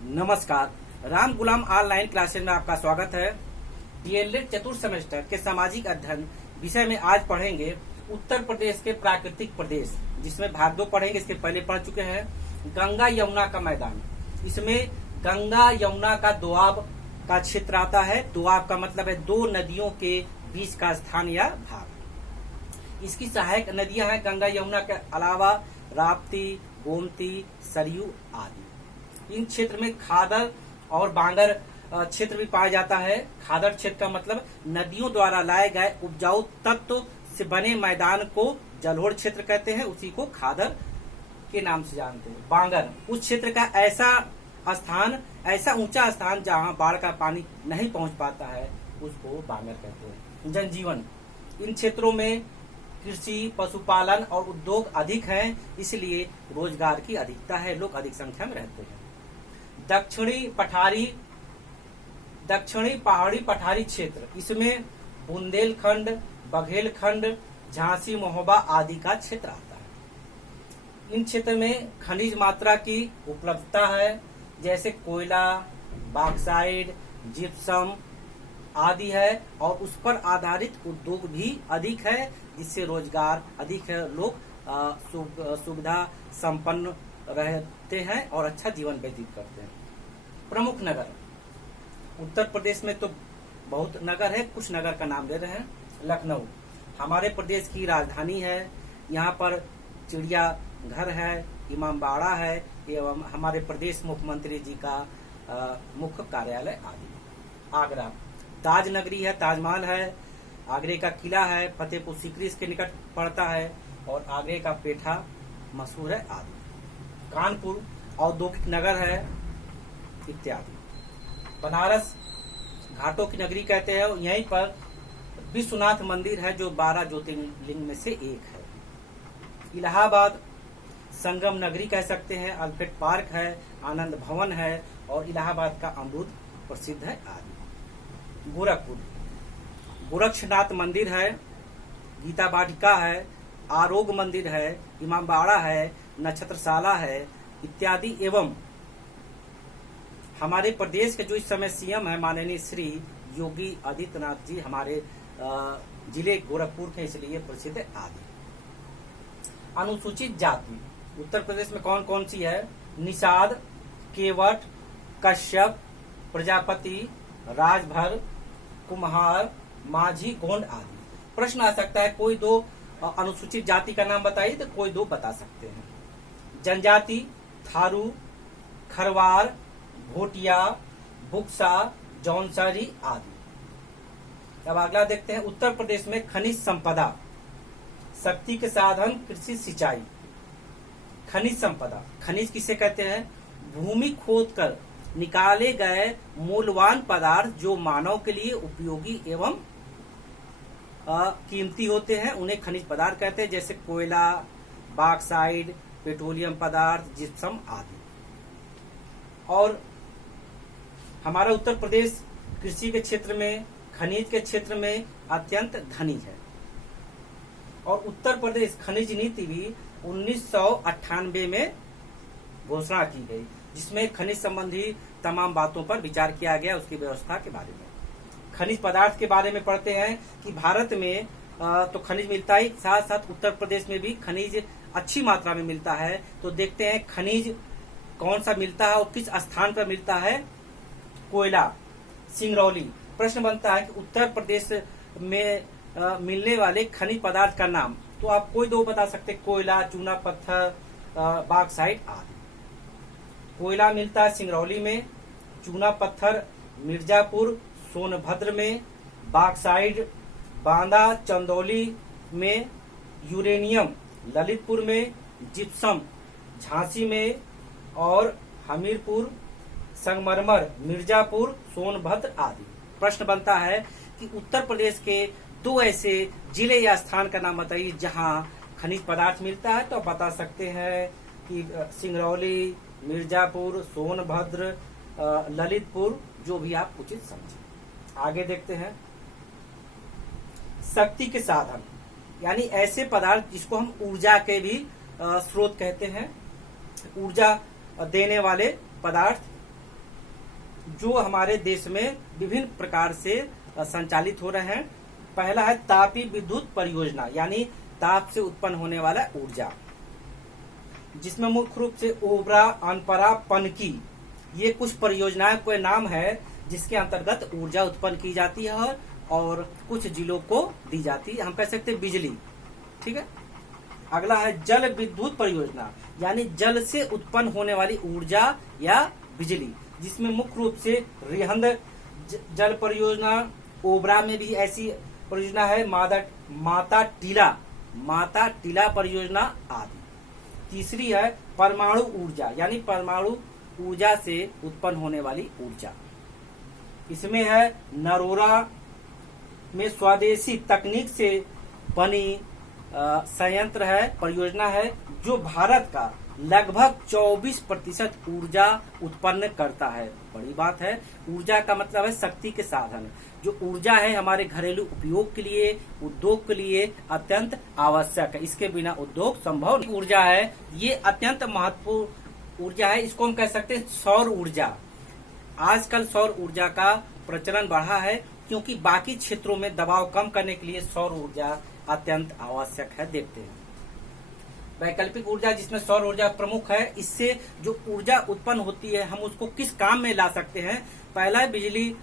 नमस्कार। राम गुलाम online classes में आपका स्वागत है। डीएलएड चतुर्थ सेमेस्टर के सामाजिक अध्ययन विषय में आज पढ़ेंगे उत्तर प्रदेश के प्राकृतिक प्रदेश, जिसमें भाग 2 पढ़ेंगे। इसके पहले पढ़ चुके हैं गंगा यमुना का मैदान। इसमें गंगा यमुना का दोआब का क्षेत्र आता है। दोआब का मतलब है दो नदियों के बीच का स्थान या भाग। इसकी सहायक नदियां हैं गंगा यमुना के अलावा राप्ती, गोमती, सरयू आदि। इन क्षेत्र में खादर और बांगर क्षेत्र भी पाया जाता है। खादर क्षेत्र का मतलब नदियों द्वारा लाए गए उपजाऊ तत्व से बने मैदान को जलोढ़ क्षेत्र कहते हैं, उसी को खादर के नाम से जानते हैं। बांगर उस क्षेत्र का ऐसा ऊंचा स्थान जहां बाढ़ का पानी नहीं पहुंच पाता है, उसको बांगर कहते हैं। जनजीवन इन क्षेत्रों में कृषि, पशुपालन और उद्योग अधिक हैं, इसलिए रोजगार की अधिकता है, लोग अधिक संख्या में रहते हैं। दक्षिणी पहाड़ी पठारी क्षेत्र, इसमें बुंदेलखंड, बघेलखंड, झांसी, महोबा आदि का क्षेत्र आता है। इन क्षेत्र में खनिज मात्रा की उपलब्धता है, जैसे कोयला, बॉक्साइट, जिप्सम आदि है, और उस पर आधारित उद्योग भी अधिक है, जिससे रोजगार अधिक है, लोग सुविधा संपन्न रहते हैं और अच्छा जीवन व्यतीत करते हैं। प्रमुख नगर उत्तर प्रदेश में तो बहुत नगर है, कुछ नगर का नाम दे रहे हैं। लखनऊ हमारे प्रदेश की राजधानी है। यहाँ पर चिड़िया घर है, इमामबाड़ा है, एवं हमारे प्रदेश मुख्यमंत्री जी का मुख्य कार्यालय आदि। आगरा ताज नगरी है, ताजमहल है। आगरे का किला है, फतेहपुर सीकरी इसके निकट पड़ता है, और आगरे का पेठा मशहूर है आदि। कानपुर औद्योगिक नगर है इत्यादि। बनारस घाटों की नगरी कहते हैं। यहीं पर विश्वनाथ मंदिर है, जो 12 ज्योतिर्लिंग में से एक है। इलाहाबाद संगम नगरी कह सकते हैं। अल्फ्रेड पार्क है, आनंद भवन है, और इलाहाबाद का अमरूद प्रसिद्ध है आदि। गोरखपुर गोरक्षनाथ मंदिर है, गीता वाटिका है, आरोग मंदिर है, इमामबाड़ा है, नक्षत्रशाला है इत्यादि। एवं हमारे प्रदेश के जो इस समय सीएम है माननीय श्री योगी आदित्यनाथ जी, हमारे जिले गोरखपुर के इसलिए प्रसिद्ध है आदि। अनुसूचित जाति उत्तर प्रदेश में कौन कौन सी है? निषाद, केवट, कश्यप, प्रजापति, राजभर, कुम्हार, माझी, गोंड आदि। प्रश्न आ सकता है कोई दो अनुसूचित जाति का नाम बताइए, तो कोई दो बता सकते हैं। जनजाति थारू, खरवार, भोटिया, बुक्सा, जौनसारी आदि। अब अगला देखते हैं। उत्तर प्रदेश में खनिज संपदा, शक्ति के साधन, कृषि, सिंचाई। खनिज संपदा, खनिज किसे कहते हैं? भूमि खोदकर निकाले गए मूल्यवान पदार्थ जो मानव के लिए उपयोगी एवं कीमती होते हैं, उन्हें खनिज पदार्थ कहते हैं, जैसे कोयला, बॉक्साइट, पेट्रोलियम पदार्थ, जिप्सम आदि। और हमारा उत्तर प्रदेश कृषि के क्षेत्र में, खनिज के क्षेत्र में अत्यंत धनी है। और उत्तर प्रदेश खनिज नीति भी 1998 में घोषणा की गई, जिसमें खनिज संबंधी तमाम बातों पर विचार किया गया, उसकी व्यवस्था के बारे में। खनिज पदार्थ के बारे में पढ़ते हैं कि भारत में तो खनिज मिलता ही, साथ साथ उत्तर प्रदेश में भी खनिज अच्छी मात्रा में मिलता है। तो देखते हैं खनिज कौन सा मिलता है और किस स्थान पर मिलता है। कोयला, सिंगरौली। प्रश्न बनता है कि उत्तर प्रदेश में मिलने वाले खनिज पदार्थ का नाम, तो आप कोई दो बता सकते, कोयला, चूना पत्थर, बॉक्साइट आदि। कोयला मिलता है सिंगरौली में, चूना पत्थर मिर्जापुर सोनभद्र में, बॉक्साइट बांदा चंदौली में, यूरेनियम ललितपुर में, जिप्सम झांसी में, और हमीरपुर संगमरमर मिर्जापुर सोनभद्र आदि। प्रश्न बनता है कि उत्तर प्रदेश के दो ऐसे जिले या स्थान का नाम बताइए जहां खनिज पदार्थ मिलता है। तो बता सकते हैं कि सिंगरौली, मिर्जापुर, सोनभद्र, ललितपुर, जो भी आप उचित समझें। आगे देखते हैं। शक्ति के साधन, यानी ऐसे पदार्थ जिसको हम ऊर्जा के भी स्रोत कहते हैं, ऊर्जा देने वाले पदार्थ। जो हमारे देश में विभिन्न प्रकार से संचालित हो रहे हैं। पहला है तापीय विद्युत परियोजना, यानी ताप से उत्पन्न होने वाला ऊर्जा, जिसमें मुख्य रूप से ओबरा, अनपरा, पनकी, ये कुछ परियोजनाएं के नाम है जिसके अंतर्गत ऊर्जा उत्पन्न की जाती है और कुछ जिलों को दी जाती है। हम कह सकते हैं बिजली, ठीक है। अगला है जल विद्युत परियोजना, यानी जल से उत्पन्न होने वाली ऊर्जा या बिजली, जिसमें मुख्य रूप से रिहंद जल परियोजना, ओबरा में भी ऐसी परियोजना है, माता टीला परियोजना आदि। तीसरी है परमाणु ऊर्जा, यानी परमाणु ऊर्जा से उत्पन्न होने वाली ऊर्जा। इसमें है नरोरा में स्वदेशी तकनीक से बनी संयंत्र है, परियोजना है, जो भारत का लगभग 24% ऊर्जा उत्पन्न करता है। बड़ी बात है, ऊर्जा का मतलब है शक्ति के साधन। जो ऊर्जा है हमारे घरेलू उपयोग के लिए, उद्योग के लिए अत्यंत आवश्यक है, इसके बिना उद्योग संभव नहीं। ऊर्जा है ये अत्यंत महत्वपूर्ण ऊर्जा है, इसको हम कह सकते हैं सौर ऊर्जा। आजकल सौर ऊर्जा का प्रचलन बढ़ा है, क्योंकि बाकी क्षेत्रों में दबाव कम करने के लिए सौर ऊर्जा अत्यंत आवश्यक है। देखते हैं वैकल्पिक ऊर्जा, जिसमें सौर ऊर्जा प्रमुख है। इससे जो ऊर्जा उत्पन्न होती है हम उसको किस काम में ला सकते हैं। पहला है बिजली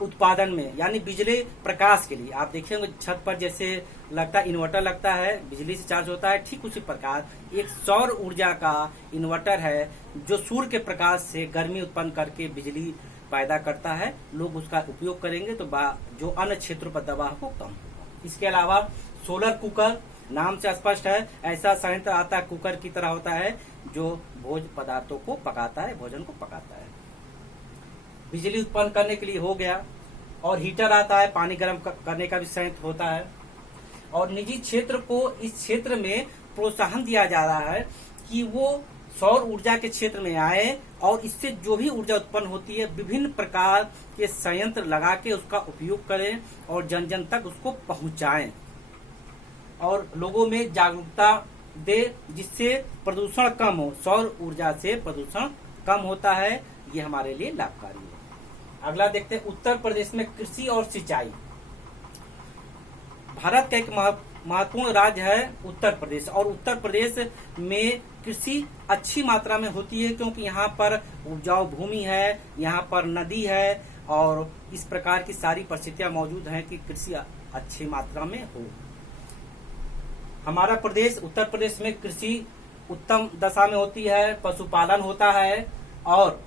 उत्पादन में, यानी बिजली प्रकाश के लिए। आप देखेंगे छत पर जैसे लगता है इन्वर्टर लगता है, बिजली से चार्ज होता है, ठीक उसी प्रकार एक सौर ऊर्जा का इन्वर्टर है जो सूर्य के प्रकाश से गर्मी उत्पन्न करके बिजली पैदा करता है। लोग उसका उपयोग करेंगे तो जो अन्य क्षेत्रों पर दबाव हो कम होगा। इसके अलावा सोलर कुकर, नाम से स्पष्ट है, ऐसा संयंत्र आता है कुकर की तरह होता है जो भोज्य पदार्थों को पकाता है, भोजन को पकाता है। बिजली उत्पन्न करने के लिए हो गया। और हीटर आता है, पानी गर्म करने का भी संयंत्र होता है। और निजी क्षेत्र को इस क्षेत्र में प्रोत्साहन दिया जा रहा है कि वो सौर ऊर्जा के क्षेत्र में आए और इससे जो भी ऊर्जा उत्पन्न होती है विभिन्न प्रकार के संयंत्र लगा के उसका उपयोग करें और जन जन तक उसको पहुंचाएं और लोगों में जागरूकता दे, जिससे प्रदूषण कम हो। सौर ऊर्जा से प्रदूषण कम होता है, ये हमारे लिए लाभकारी है। अगला देखते हैं उत्तर प्रदेश में कृषि और सिंचाई। भारत का एक महत्वपूर्ण राज्य है उत्तर प्रदेश, और उत्तर प्रदेश में कृषि अच्छी मात्रा में होती है, क्योंकि यहाँ पर उपजाऊ भूमि है, यहाँ पर नदी है और इस प्रकार की सारी परिस्थितियां मौजूद हैं कि कृषि अच्छी मात्रा में हो। हमारा प्रदेश उत्तर प्रदेश में कृषि उत्तम दशा में होती है, पशुपालन होता है, और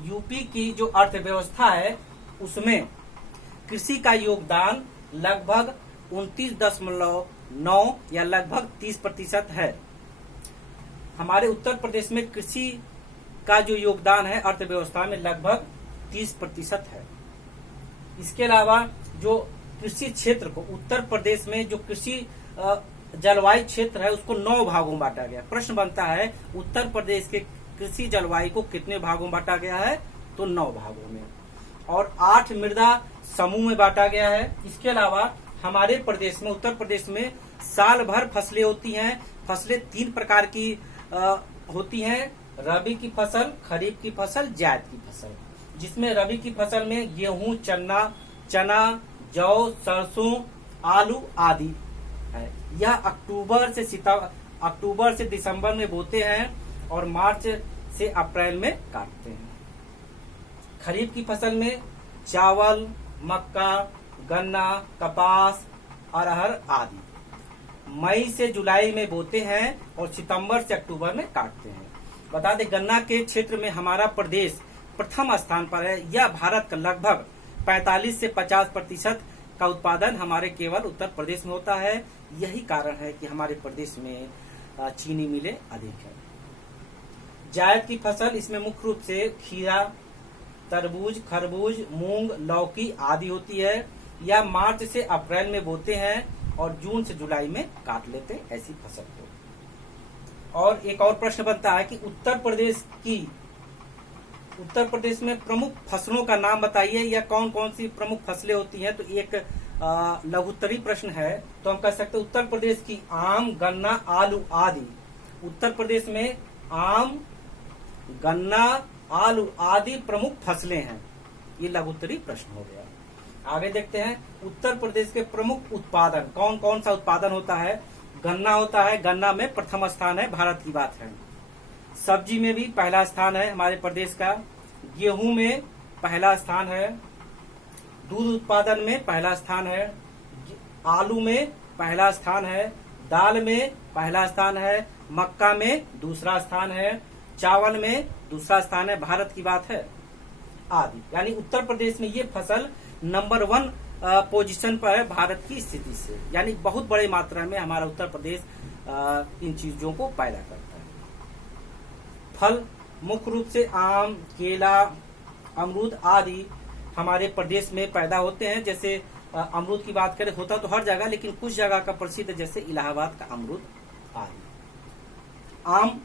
यूपी की जो अर्थव्यवस्था है उसमें कृषि का योगदान लगभग 29.9 या लगभग 30% है। हमारे उत्तर प्रदेश में कृषि का जो योगदान है अर्थव्यवस्था में लगभग 30% है। इसके अलावा जो कृषि क्षेत्र को उत्तर प्रदेश में जो कृषि जलवायु क्षेत्र है उसको 9 भागों में बांटा गया। प्रश्न बनता है उत्तर प्रदेश के कृषि जलवायु को कितने भागों में बांटा गया है, तो 9 भागों में, और 8 मृदा समूह में बांटा गया है। इसके अलावा हमारे प्रदेश में उत्तर प्रदेश में साल भर फसलें होती हैं। फसलें 3 प्रकार की होती हैं, रबी की फसल, खरीफ की फसल, जायद की फसल। जिसमें रबी की फसल में गेहूं, चना, जौ, सरसों, आलू आदि है। यह अक्टूबर से दिसंबर में बोते हैं और मार्च से अप्रैल में काटते हैं। खरीफ की फसल में चावल, मक्का, गन्ना, कपास, अरहर आदि मई से जुलाई में बोते हैं और सितंबर से अक्टूबर में काटते हैं। बता दें गन्ना के क्षेत्र में हमारा प्रदेश प्रथम स्थान पर है। यह भारत का लगभग 45 से 50% का उत्पादन हमारे केवल उत्तर प्रदेश में होता है। यही कारण है कि हमारे प्रदेश में चीनी मिलें अधिक है। जायद की फसल, इसमें मुख्य रूप से खीरा, तरबूज, खरबूज, मूंग, लौकी आदि होती है। यह मार्च से अप्रैल में बोते हैं और जून से जुलाई में काट लेते हैं ऐसी फसल को। और एक और प्रश्न बनता है कि उत्तर प्रदेश में प्रमुख फसलों का नाम बताइए, या कौन कौन सी प्रमुख फसलें होती हैं। तो एक लघुत्तरी प्रश्न है, तो हम कह सकते हैं उत्तर प्रदेश की आम, गन्ना, आलू आदि। उत्तर प्रदेश में आम, गन्ना, आलू आदि प्रमुख फसलें हैं। ये लघु उत्तरीय प्रश्न हो गया। आगे देखते हैं, उत्तर प्रदेश के प्रमुख उत्पादन, कौन कौन सा उत्पादन होता है? गन्ना होता है, गन्ना में प्रथम स्थान है, भारत की बात है। सब्जी में भी पहला स्थान है हमारे प्रदेश का। गेहूं में पहला स्थान है। दूध उत्पादन में पहला स्थान है। आलू में पहला स्थान है। दाल में पहला स्थान है। मक्का में दूसरा स्थान है। चावल में दूसरा स्थान है, भारत की बात है, आदि। यानी उत्तर प्रदेश में ये फसल नंबर 1 पोजीशन पर है भारत की स्थिति से। यानी बहुत बड़ी मात्रा में हमारा उत्तर प्रदेश इन चीजों को पैदा करता है। फल मुख्य रूप से आम, केला, अमरूद आदि हमारे प्रदेश में पैदा होते हैं। जैसे अमरूद की बात करें, होता तो हर जगह, लेकिन कुछ जगह का प्रसिद्ध, जैसे इलाहाबाद का अमरूद आदि। आम,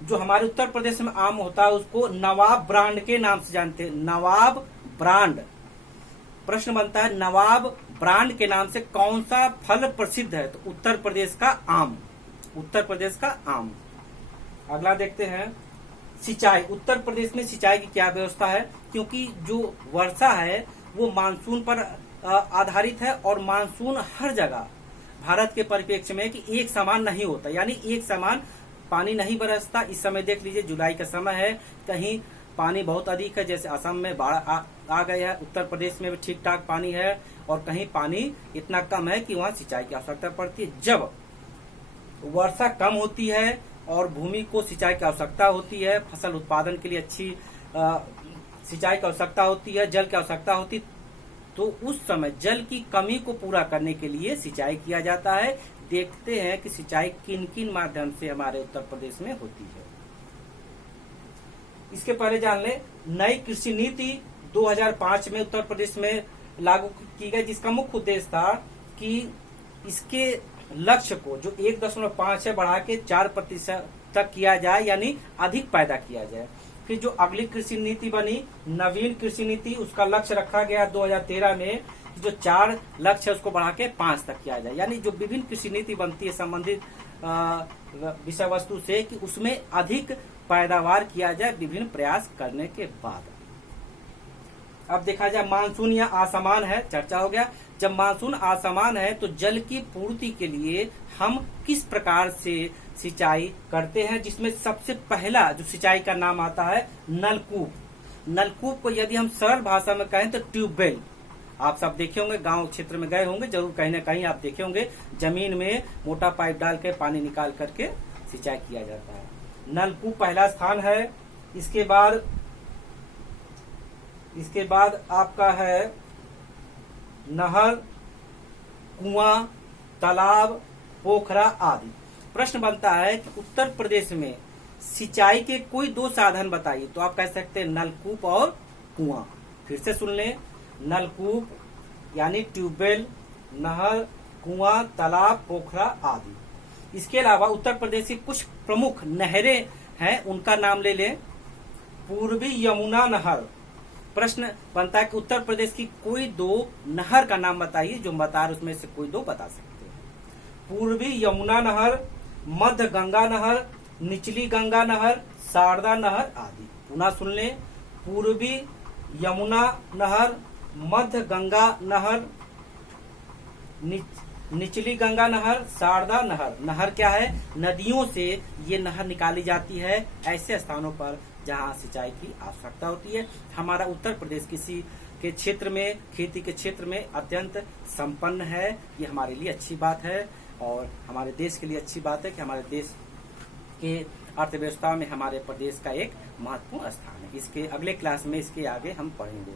जो हमारे उत्तर प्रदेश में आम होता है उसको नवाब ब्रांड के नाम से जानते हैं। नवाब ब्रांड, प्रश्न बनता है नवाब ब्रांड के नाम से कौन सा फल प्रसिद्ध है? तो उत्तर प्रदेश का आम, उत्तर प्रदेश का आम। अगला देखते हैं, सिंचाई। उत्तर प्रदेश में सिंचाई की क्या व्यवस्था है? क्योंकि जो वर्षा है वो मानसून पर आधारित है, और मानसून हर जगह भारत के परिप्रेक्ष्य में कि एक समान नहीं होता, यानी एक समान पानी नहीं बरसता। इस समय देख लीजिए, जुलाई का समय है, कहीं पानी बहुत अधिक है, जैसे असम में बाढ़ आ गया है। उत्तर प्रदेश में भी ठीक ठाक पानी है, और कहीं पानी इतना कम है कि वहाँ सिंचाई की आवश्यकता पड़ती है। जब वर्षा कम होती है और भूमि को सिंचाई की आवश्यकता होती है, फसल उत्पादन के लिए अच्छी सिंचाई की आवश्यकता होती है, जल की आवश्यकता होती, तो उस समय जल की कमी को पूरा करने के लिए सिंचाई किया जाता है। देखते हैं कि सिंचाई किन किन माध्यम से हमारे उत्तर प्रदेश में होती है। इसके पहले जान ले, नई कृषि नीति 2005 में उत्तर प्रदेश में लागू की गई, जिसका मुख्य उद्देश्य था कि इसके लक्ष्य को जो 1.5 है बढ़ा के 4% तक किया जाए, यानी अधिक पैदा किया जाए। फिर जो अगली कृषि नीति बनी, नवीन कृषि नीति, उसका लक्ष्य रखा गया 2013 में, जो 4 लक्ष्य है उसको बढ़ा के 5 तक किया जाए। यानी जो विभिन्न कृषि नीति बनती है संबंधित विषय वस्तु से, कि उसमें अधिक पैदावार किया जाए विभिन्न प्रयास करने के बाद। अब देखा जाए, मानसून या असमान है, चर्चा हो गया। जब मानसून असमान है तो जल की पूर्ति के लिए हम किस प्रकार से सिंचाई करते हैं, जिसमें सबसे पहला जो सिंचाई का नाम आता है नलकूप। नलकूप को यदि हम सरल भाषा में कहें तो ट्यूबवेल। आप सब देखे होंगे, गांव क्षेत्र में गए होंगे जरूर, कहीं ना कहीं आप देखे होंगे, जमीन में मोटा पाइप डाल के पानी निकाल करके सिंचाई किया जाता है। नलकूप पहला स्थान है। इसके बाद आपका है नहर, कुआं, तालाब, पोखरा आदि। प्रश्न बनता है कि उत्तर प्रदेश में सिंचाई के कोई 2 साधन बताइए, तो आप कह सकते हैं नलकूप और कुआं। फिर से सुन लें, नलकूप यानी ट्यूबवेल, नहर, कुआं, तालाब, पोखरा आदि। इसके अलावा उत्तर प्रदेश की कुछ प्रमुख नहरें हैं, उनका नाम ले लें। पूर्वी यमुना नहर। प्रश्न बनता है कि उत्तर प्रदेश की कोई 2 नहर का नाम बताइए, जो बता रहे उसमें से कोई 2 बता सकते हैं। पूर्वी यमुना नहर, मध्य गंगा नहर, निचली गंगा नहर, शारदा नहर आदि। पुनः सुन लें, पूर्वी यमुना नहर, मध्य गंगा नहर, निचली गंगा नहर, शारदा नहर। नहर क्या है? नदियों से ये नहर निकाली जाती है ऐसे स्थानों पर जहां सिंचाई की आवश्यकता होती है। हमारा उत्तर प्रदेश किसी के क्षेत्र में, खेती के क्षेत्र में अत्यंत संपन्न है। ये हमारे लिए अच्छी बात है, और हमारे देश के लिए अच्छी बात है कि हमारे देश के अर्थव्यवस्था में हमारे प्रदेश का एक महत्वपूर्ण स्थान है। इसके अगले क्लास में इसके आगे हम पढ़ेंगे।